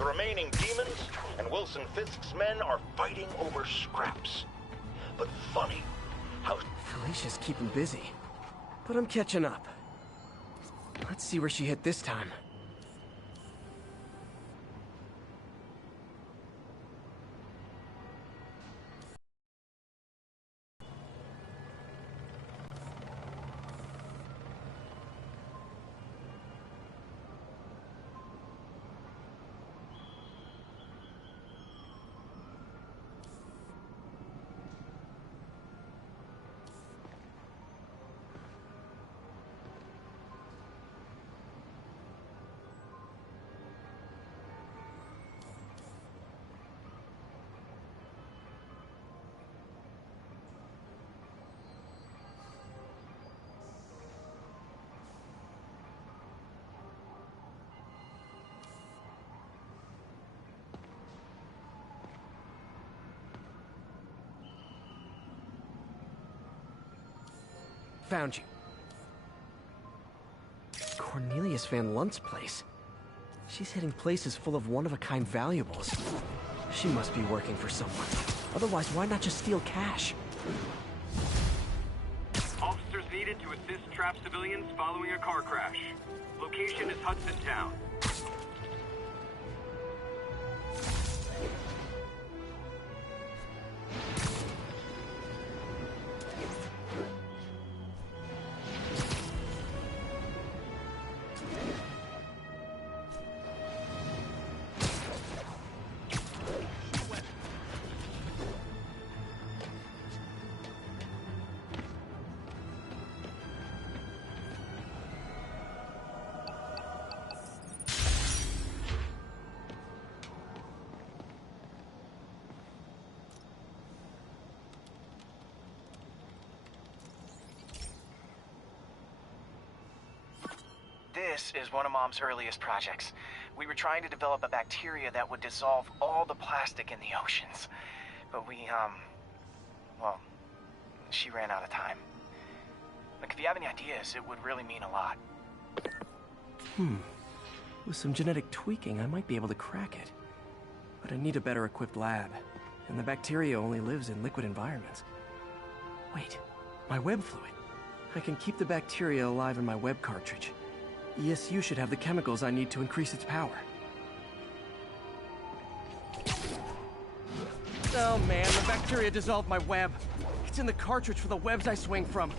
The remaining demons and Wilson Fisk's men are fighting over scraps. But funny how... Felicia's keeping busy, but I'm catching up. Let's see where she hit this time. Found you. Cornelius Van Lunt's place. She's hitting places full of one-of-a-kind valuables. She must be working for someone. Otherwise, why not just steal cash? Officers needed to assist trapped civilians following a car crash. Location is Hudson Town. This is one of Mom's earliest projects. We were trying to develop a bacteria that would dissolve all the plastic in the oceans. But well, she ran out of time. Look, if you have any ideas, it would really mean a lot. With some genetic tweaking, I might be able to crack it. But I need a better equipped lab, and the bacteria only lives in liquid environments. Wait, my web fluid. I can keep the bacteria alive in my web cartridge. ESU should have the chemicals I need to increase its power. Oh man, the bacteria dissolved my web. It's in the cartridge for the webs I swing from.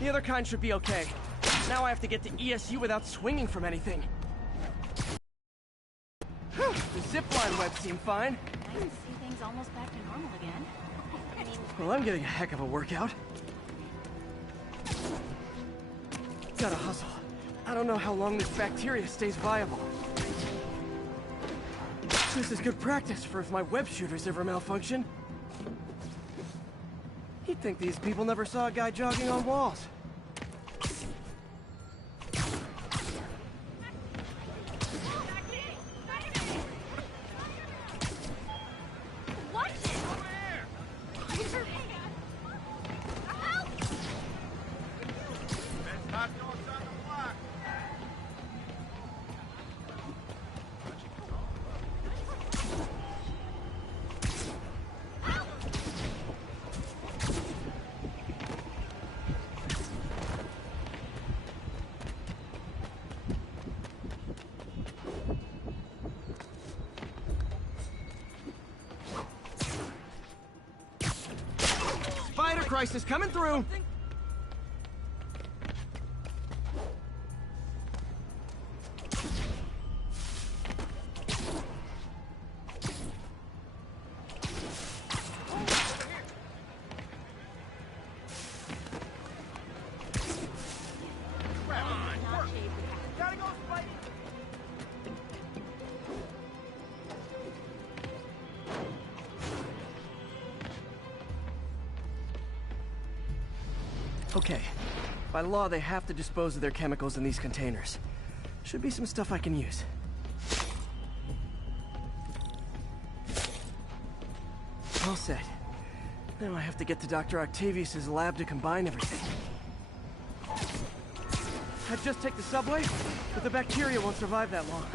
The other kind should be okay. Now I have to get to ESU without swinging from anything. Whew, the zipline webs seem fine. I can see things almost back to normal again. Well, I'm getting a heck of a workout. Gotta hustle. I don't know how long this bacteria stays viable. This is good practice for if my web shooters ever malfunction. You'd think these people never saw a guy jogging on walls. Crisis coming through. Okay. By law, they have to dispose of their chemicals in these containers. Should be some stuff I can use. All set. Now I have to get to Dr. Octavius's lab to combine everything. I'd just take the subway, but the bacteria won't survive that long.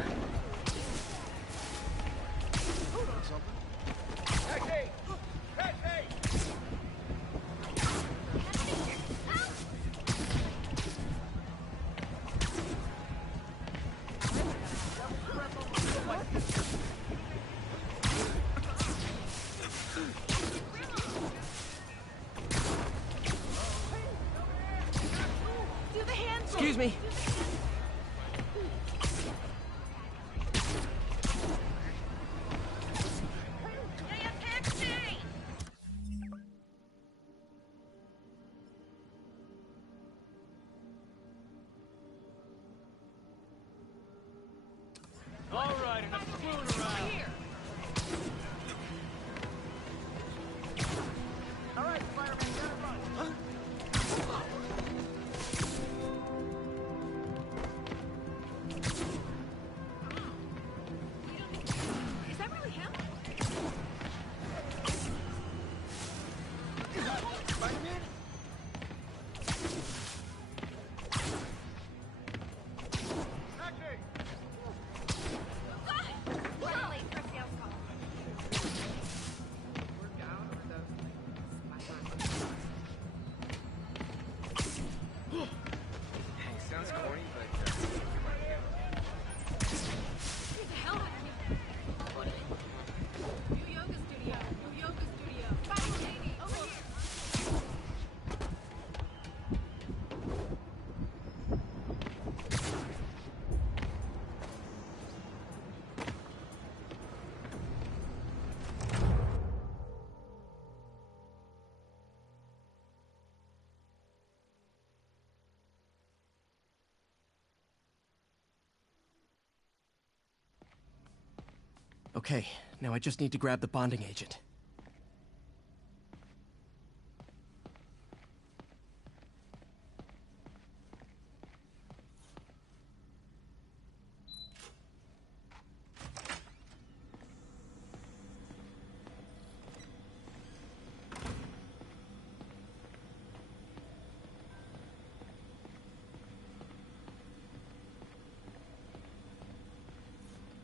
Okay, now I just need to grab the bonding agent.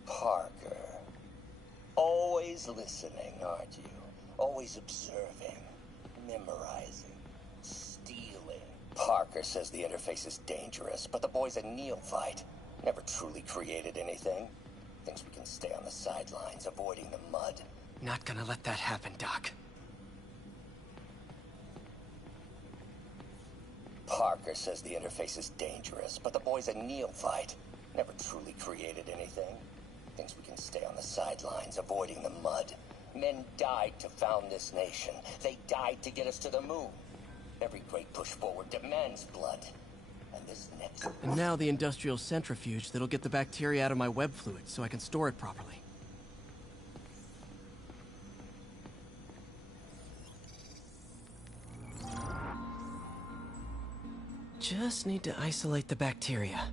Parker. Always listening, aren't you? Always observing, memorizing, stealing. Parker says the interface is dangerous, but the boy's a neophyte. Never truly created anything. Thinks we can stay on the sidelines, avoiding the mud. Not gonna let that happen, Doc. Parker says the interface is dangerous, but the boy's a neophyte. Never truly created anything. Thinks we can stay on the sidelines, avoiding the mud. Men died to found this nation. They died to get us to the moon. Every great push forward demands blood. And this next... And now the industrial centrifuge that'll get the bacteria out of my web fluid so I can store it properly. Just need to isolate the bacteria.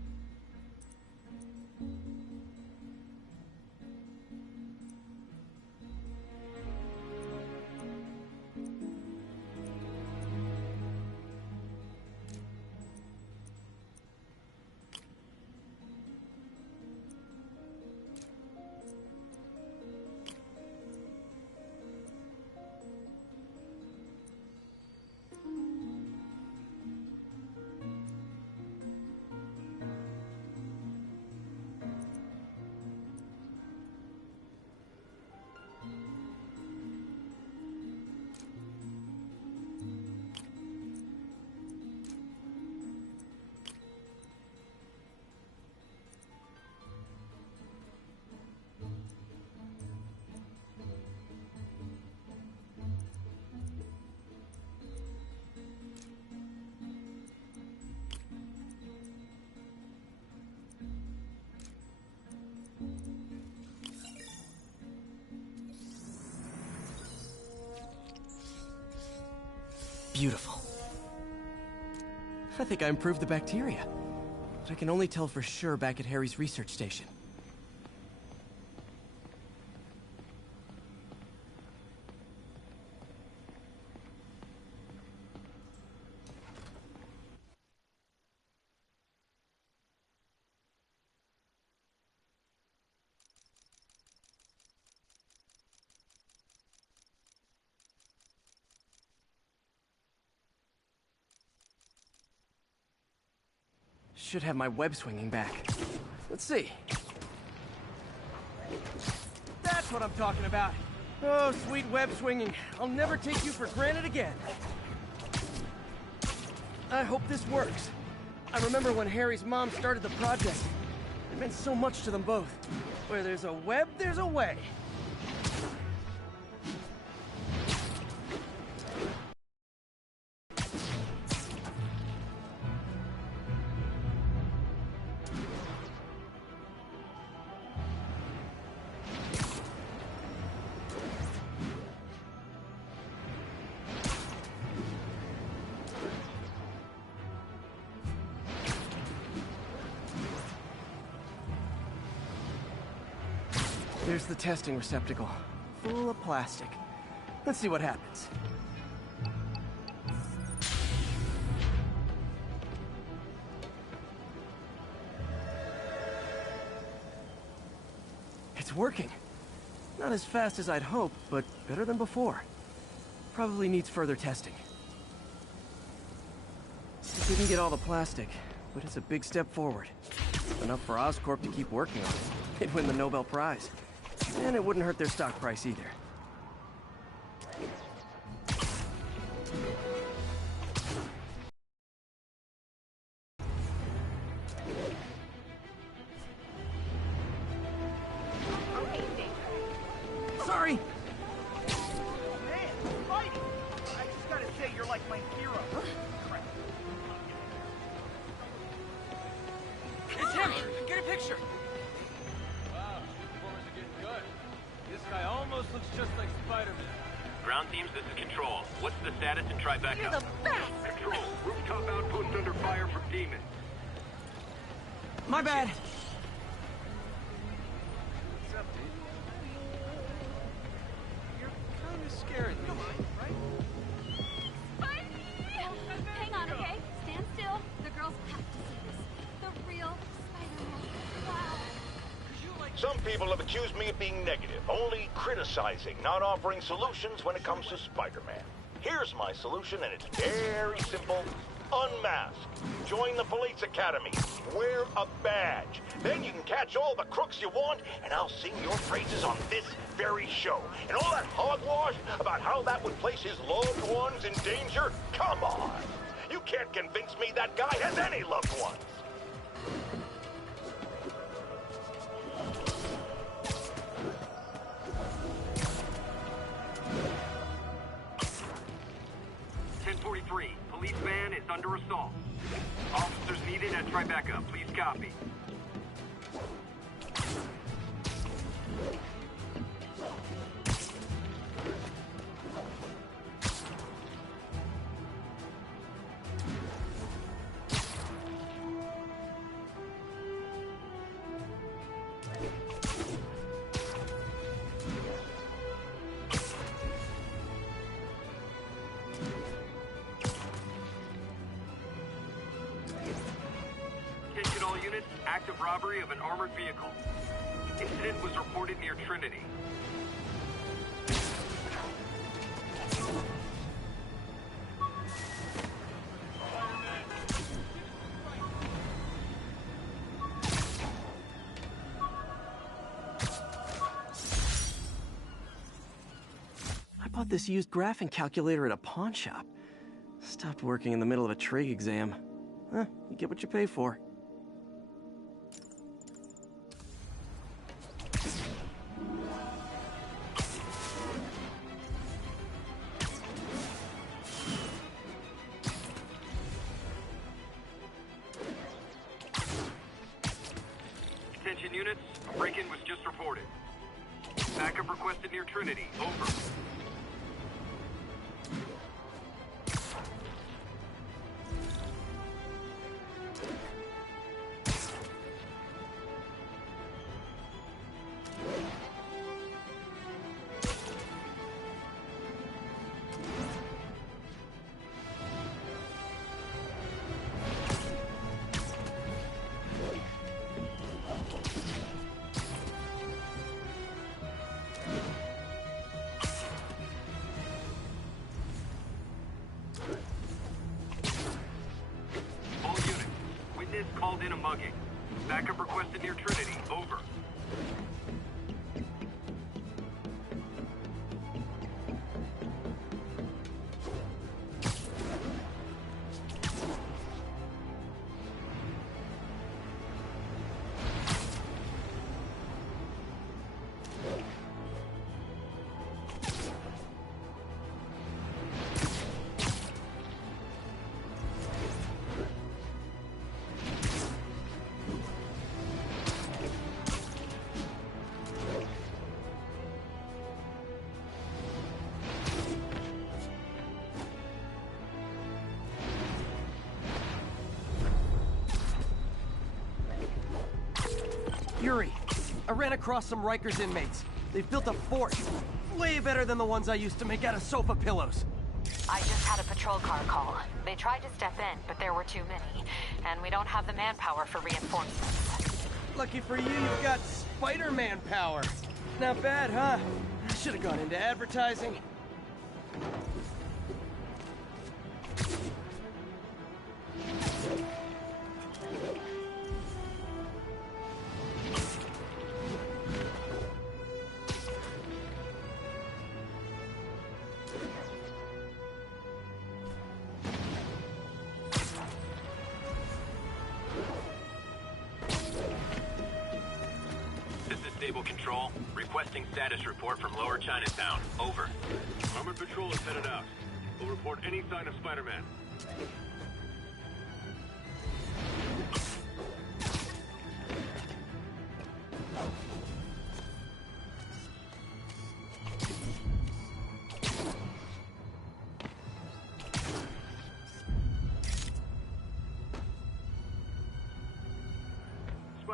Beautiful. I think I improved the bacteria. But I can only tell for sure back at Harry's research station. Should have my web swinging back. Let's see. That's what I'm talking about. Oh, sweet web swinging. I'll never take you for granted again. I hope this works. I remember when Harry's mom started the project. It meant so much to them both. Where there's a web, there's a way. There's the testing receptacle, full of plastic. Let's see what happens. It's working. Not as fast as I'd hoped, but better than before. Probably needs further testing. It didn't get all the plastic, but it's a big step forward. Enough for Oscorp to keep working on it. They'd win the Nobel Prize. And it wouldn't hurt their stock price either. Sorry! Man, fighting! I just gotta say, you're like my hero. Crap. It's him! Get a picture! guy almost looks just like Spider-Man. Ground teams, this is Control. What's the status in Tribeca? You're the best! Control, rooftop outpost under fire from demons. My bad. What's up, dude? You're kind of scaring me, right? Hang on, okay? Stand still. The girls have to see this. The real Spider-Man. Wow. Some people have accused me of being negative, only criticizing, not offering solutions when it comes to Spider-Man. Here's my solution, and it's very simple. Unmask. Join the police academy. Wear a badge. Then you can catch all the crooks you want, and I'll sing your praises on this very show. And all that hogwash about how that would place his loved ones in danger? Come on. You can't convince me that guy has any loved ones. Police van is under assault. Officers needed at Tribeca. Please copy. Attention all units, active robbery of an armored vehicle. Incident was reported near Trinity. I bought this used graphing calculator at a pawn shop. Stopped working in the middle of a trig exam. Huh, you get what you pay for. Attention units, a break-in was just reported. Backup requested near Trinity. Over. Called in a mugging. Backup requested near Trinity. Over. Yuri, I ran across some Rikers inmates. They've built a fort. Way better than the ones I used to make out of sofa pillows. I just had a patrol car call. They tried to step in, but there were too many. And we don't have the manpower for reinforcements. Lucky for you, you've got Spider-Man power. Not bad, huh? I should have gone into advertising. Stable Control, requesting status report from Lower Chinatown. Over. Armored Patrol is headed out. We'll report any sign of Spider-Man.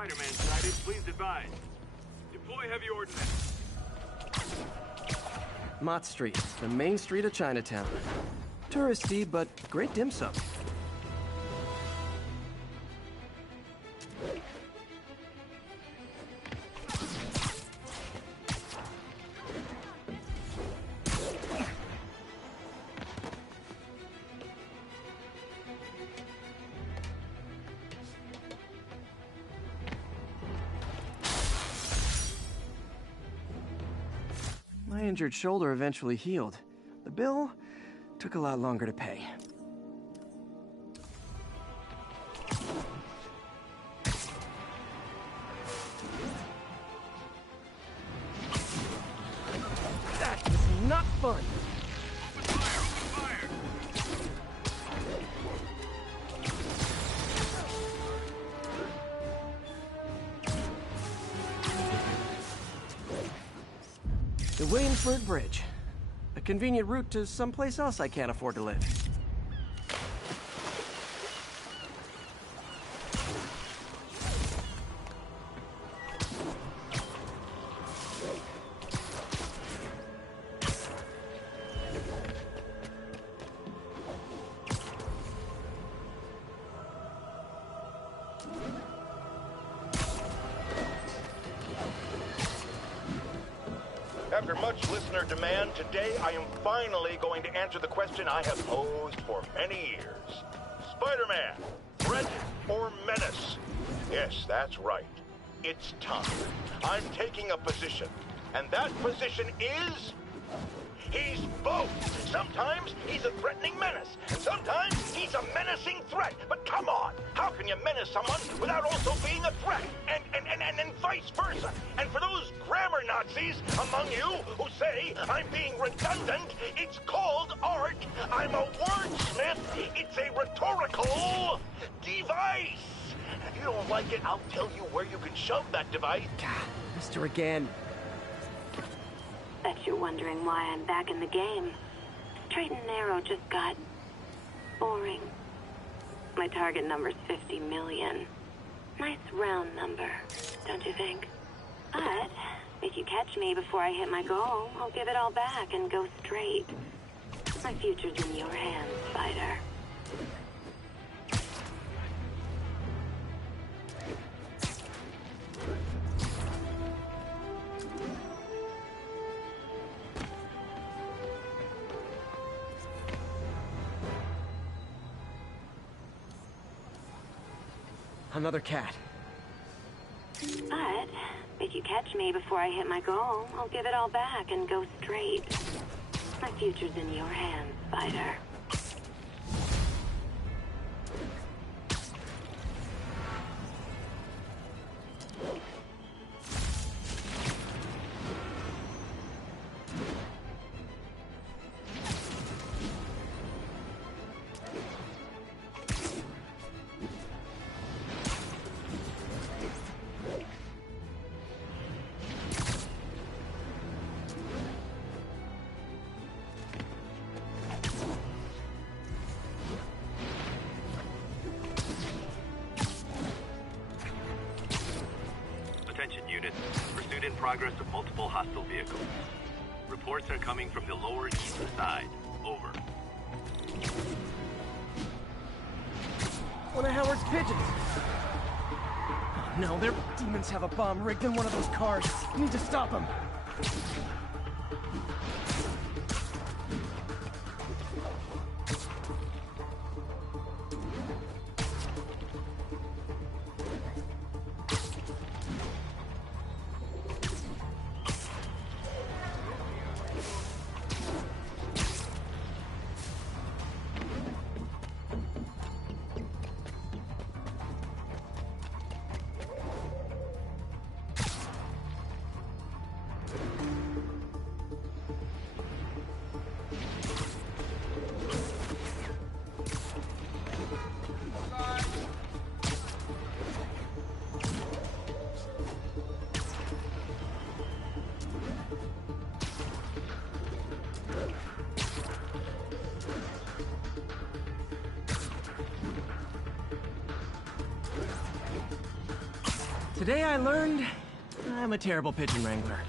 Spider-Man sighted, please advise. Deploy heavy ordnance. Mott Street, the main street of Chinatown. Touristy, but great dim sum. My injured shoulder eventually healed. The bill took a lot longer to pay. That is not fun. Open fire! The Williamsburg Bridge. A convenient route to someplace else I can't afford to live. After much listener demand, today I am finally going to answer the question I have posed for many years. Spider-Man, threat or menace? Yes, that's right. It's time. I'm taking a position, and that position is... he's both. Sometimes he's a threatening menace, and sometimes he's a menacing threat. But come on, how can you menace someone without also being a threat? And vice versa. And for those grammar Nazis among you who say I'm being redundant, it's called art. I'm a wordsmith. It's a rhetorical device. If you don't like it, I'll tell you where you can shove that device. God, Mr. Again. Bet you're wondering why I'm back in the game. Straight and narrow just got boring. My target number's 50 million. Nice round number, don't you think? But if you catch me before I hit my goal, I'll give it all back and go straight. My future's in your hands, Spider. Another cat. But if you catch me before I hit my goal, I'll give it all back and go straight. My future's in your hands, Spider. Attention units. Pursuit in progress of multiple hostile vehicles. Reports are coming from the lower east side. Over. One of Howard's pigeons. Oh, no, their demons have a bomb rigged in one of those cars. I need to stop them. Today I learned I'm a terrible pigeon wrangler.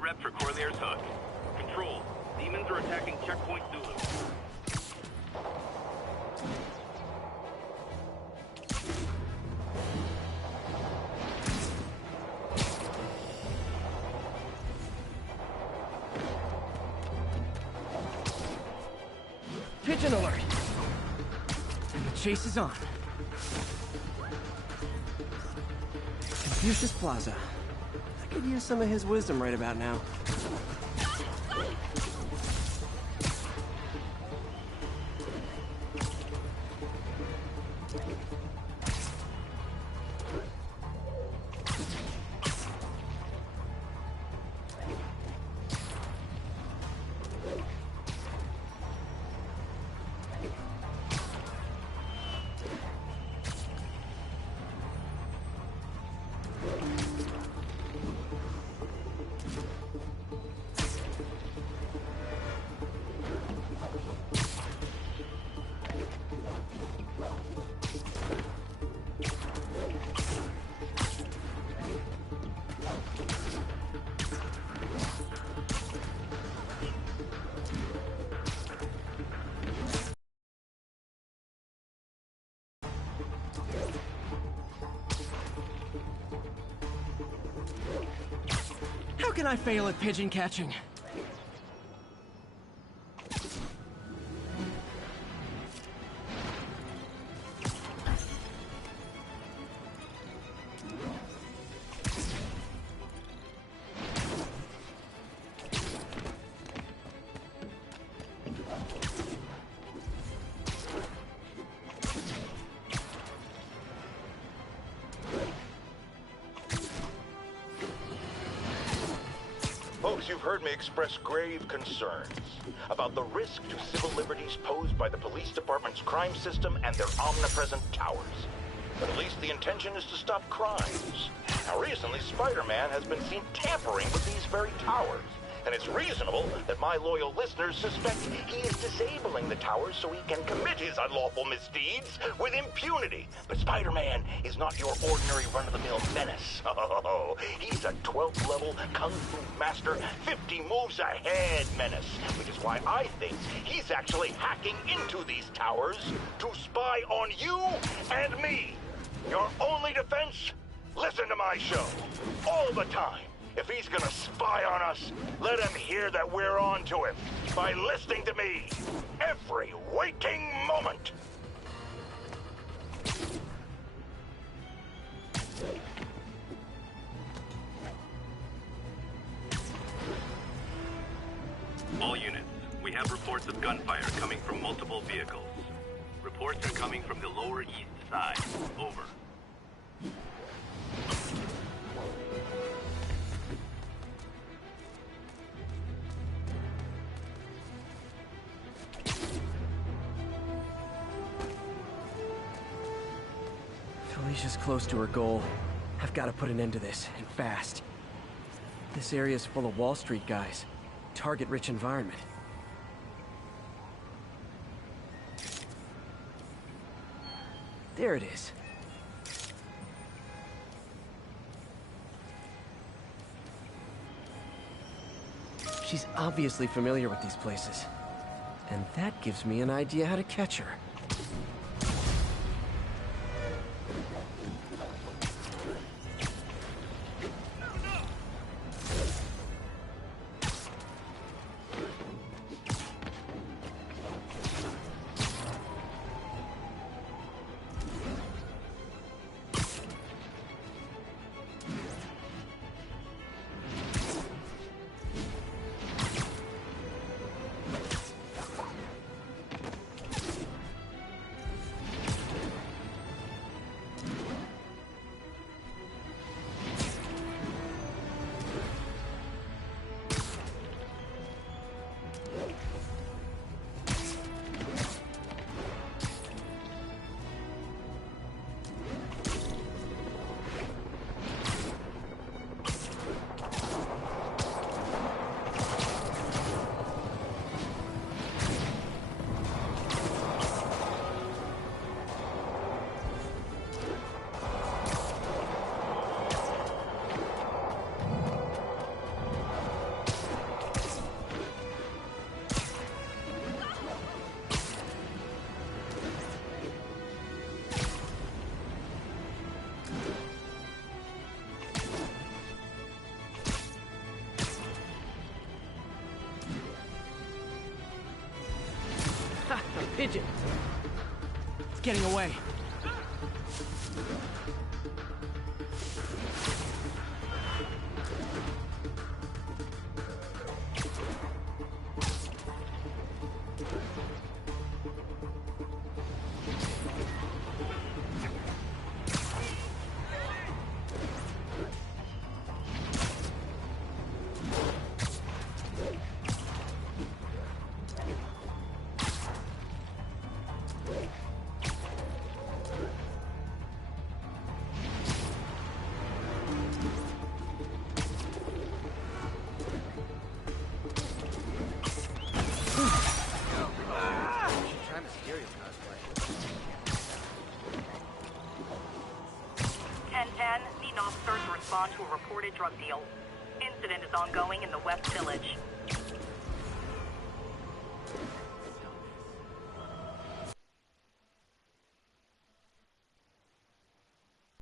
Rep for Corlair's Hook. Control, demons are attacking Checkpoint Zulu. Pigeon alert! And the chase is on. Confucius Plaza. I could use some of his wisdom right about now. How can I fail at pigeon catching? Folks, you've heard me express grave concerns about the risk to civil liberties posed by the police department's crime system and their omnipresent towers. But at least the intention is to stop crimes. Now, recently, Spider-Man has been seen tampering with these very towers. And it's reasonable that my loyal listeners suspect he is disabling the towers so he can commit his unlawful misdeeds with impunity. But Spider-Man is not your ordinary run-of-the-mill menace. Oh, he's a 12th level Kung Fu Master, 50 moves ahead menace. Which is why I think he's actually hacking into these towers to spy on you and me. Your only defense? Listen to my show. All the time. If he's gonna spy on us, let him hear that we're on to him by listening to me every waking moment. All units, we have reports of gunfire coming from multiple vehicles. Reports are coming from the lower east side. Over. Felicia's close to her goal. I've got to put an end to this, and fast. This area's full of Wall Street guys. Target-rich environment. There it is. She's obviously familiar with these places. And that gives me an idea how to catch her. pigeon. It's getting away. Need an officer to respond to a reported drug deal. Incident is ongoing in the West